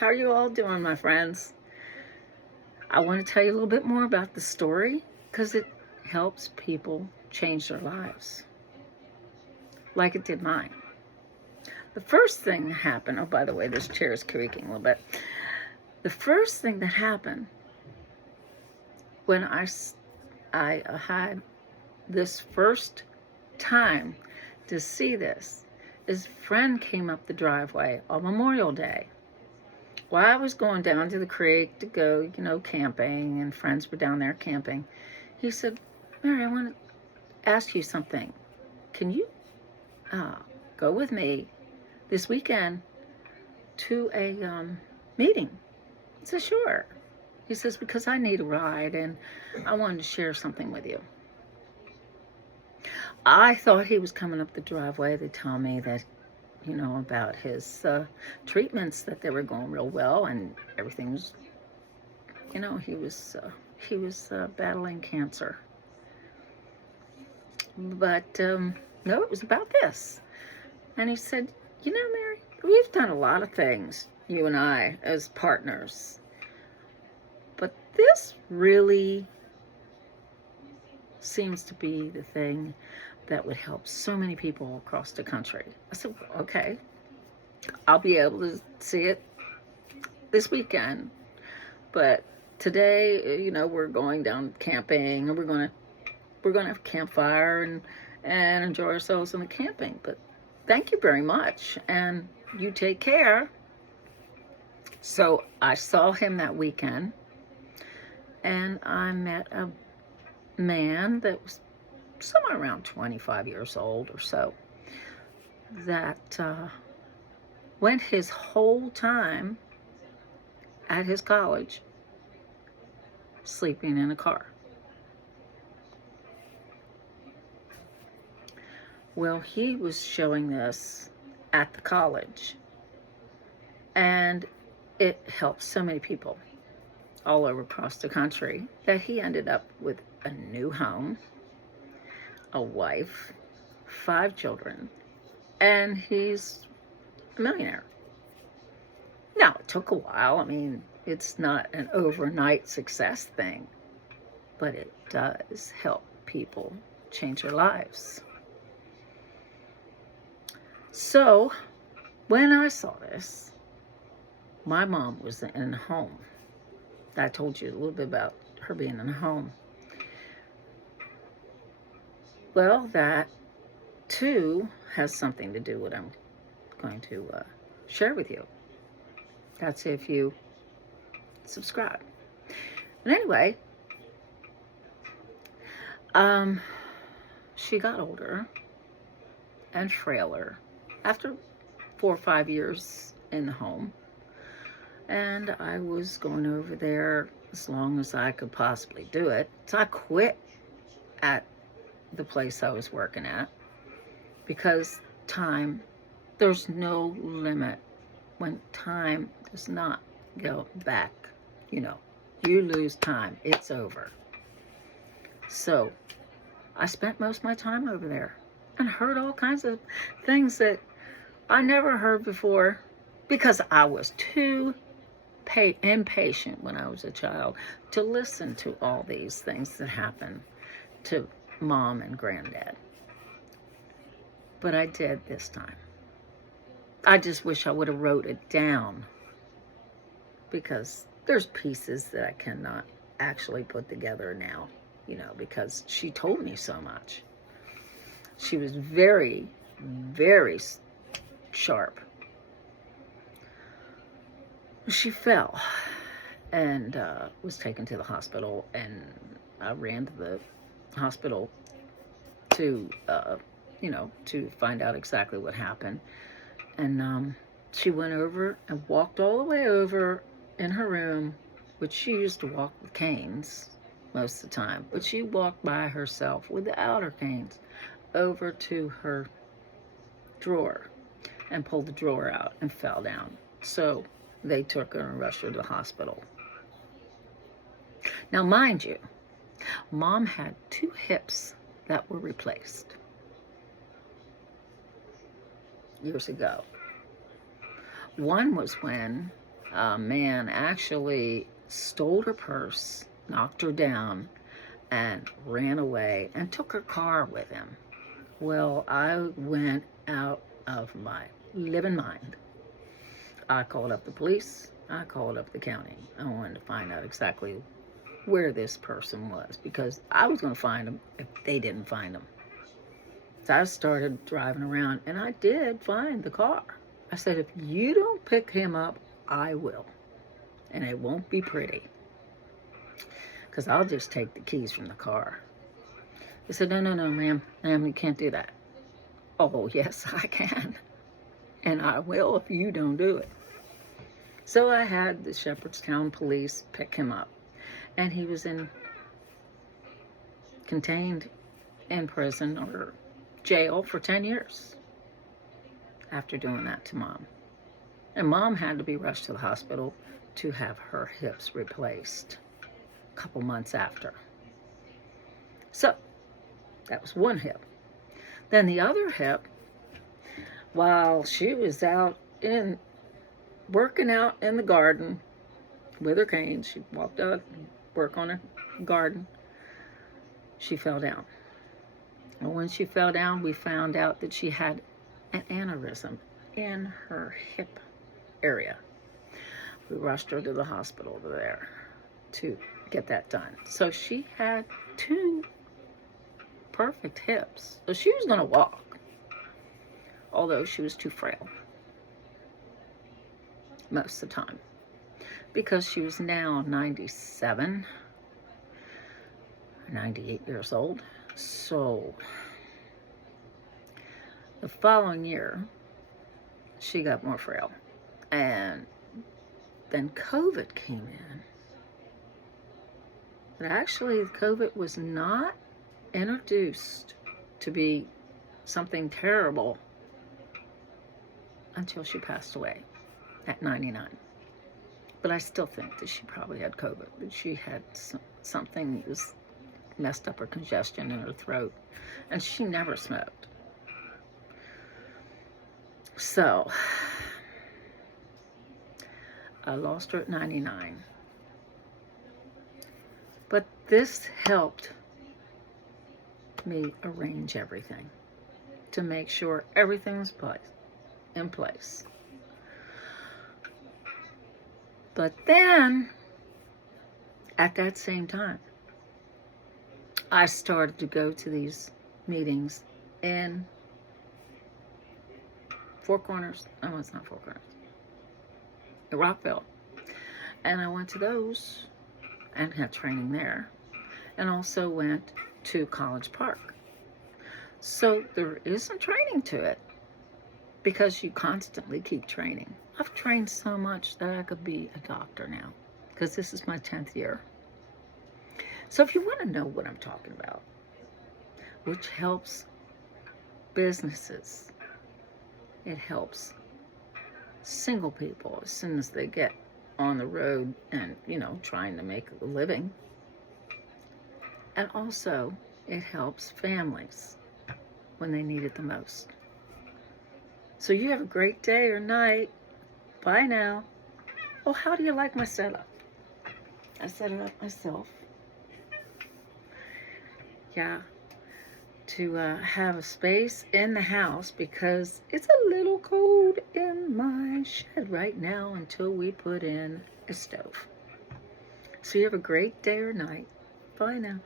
How are you all doing, my friends? I want to tell you a little bit more about the story because it helps people change their lives like it did mine. The first thing that happened, oh, by the way, this chair is creaking a little bit. The first thing that happened when I had this first time to see this is a friend came up the driveway on Memorial Day. While I was going down to the creek to go, camping, and friends were down there camping, he said, Mary, I want to ask you something. Can you go with me this weekend to a meeting? I said, sure. He says, because I need a ride and I wanted to share something with you. I thought he was coming up the driveway to tell me that about his treatments, that they were going real well and everything was, he was battling cancer. But no, it was about this. And he said, Mary, we've done a lot of things, you and I, as partners. But this really seems to be the thing that would help so many people across the country. I said, okay, I'll be able to see it this weekend. But today, we're going down camping, and we're gonna have a campfire and enjoy ourselves in the camping. But thank you very much, and you take care. So I saw him that weekend, and I met a man that was somewhere around 25 years old or so, that went his whole time at his college sleeping in a car. Well, he was showing this at the college, and it helped so many people all over across the country that he ended up with a new home, a wife, 5 children, and he's a millionaire. Now, it took a while. I mean, it's not an overnight success thing, but it does help people change their lives. So, when I saw this, my mom was in a home. I told you a little bit about her being in a home. Well, that too has something to do with what I'm going to share with you. That's if you subscribe. But anyway, she got older and frailer after 4 or 5 years in the home. And I was going over there as long as I could possibly do it. So I quit at the place I was working at because time, there's no limit when time does not go back. You lose time, it's over. So I spent most of my time over there and heard all kinds of things that I never heard before because I was too impatient when I was a child to listen to all these things that happened to Mom and Granddad. But I did this time. I just wish I would have wrote it down because there's pieces that I cannot actually put together now, because she told me so much. She was very, very sharp. She fell and was taken to the hospital, and I ran to the hospital to, to find out exactly what happened. And she went over and walked all the way over in her room, which she used to walk with canes most of the time, but she walked by herself without her canes over to her drawer and pulled the drawer out and fell down. So they took her and rushed her to the hospital. Now, mind you, Mom had 2 hips that were replaced years ago. One was when A man actually stole her purse, knocked her down, and ran away and took her car with him. Well, I went out of my living mind. I called up the police. I called up the county. I wanted to find out exactly where this person was because I was going to find him if they didn't find him. So I started driving around and I did find the car. I said, if you don't pick him up, I will. And it won't be pretty because I'll just take the keys from the car. They said, no, ma'am, you can't do that. Oh, yes, I can. And I will if you don't do it. So I had the Shepherdstown police pick him up. And he was contained in prison or jail for 10 years after doing that to Mom. And Mom had to be rushed to the hospital to have her hips replaced a couple months after. So that was one hip. Then the other hip, while she was working out in the garden with her cane, she walked out and work on her garden, she fell down. And when she fell down, we found out that she had an aneurysm in her hip area. We rushed her to the hospital there to get that done. So she had 2 perfect hips. So she was going to walk, although she was too frail most of the time because she was now 97, 98 years old. So the following year, she got more frail. And then COVID came in. But actually, COVID was not introduced to be something terrible until she passed away at 99. But I still think that she probably had COVID. But she had something that was messed up her congestion in her throat. And she never smoked. So I lost her at 99. But this helped me arrange everything to make sure everything was in place. But then, at that same time, I started to go to these meetings in Four Corners. No, it's not Four Corners. In Rockville. And I went to those and had training there. And also went to College Park. So there is some training to it because you constantly keep training. I've trained so much that I could be a doctor now because this is my 10th year. So if you want to know what I'm talking about, which helps businesses, it helps single people as soon as they get on the road and, trying to make a living. And also, it helps families when they need it the most. So you have a great day or night. Bye now. Oh, how do you like my setup? I set it up myself. Yeah, to have a space in the house because it's a little cold in my shed right now until we put in a stove. So you have a great day or night. Bye now.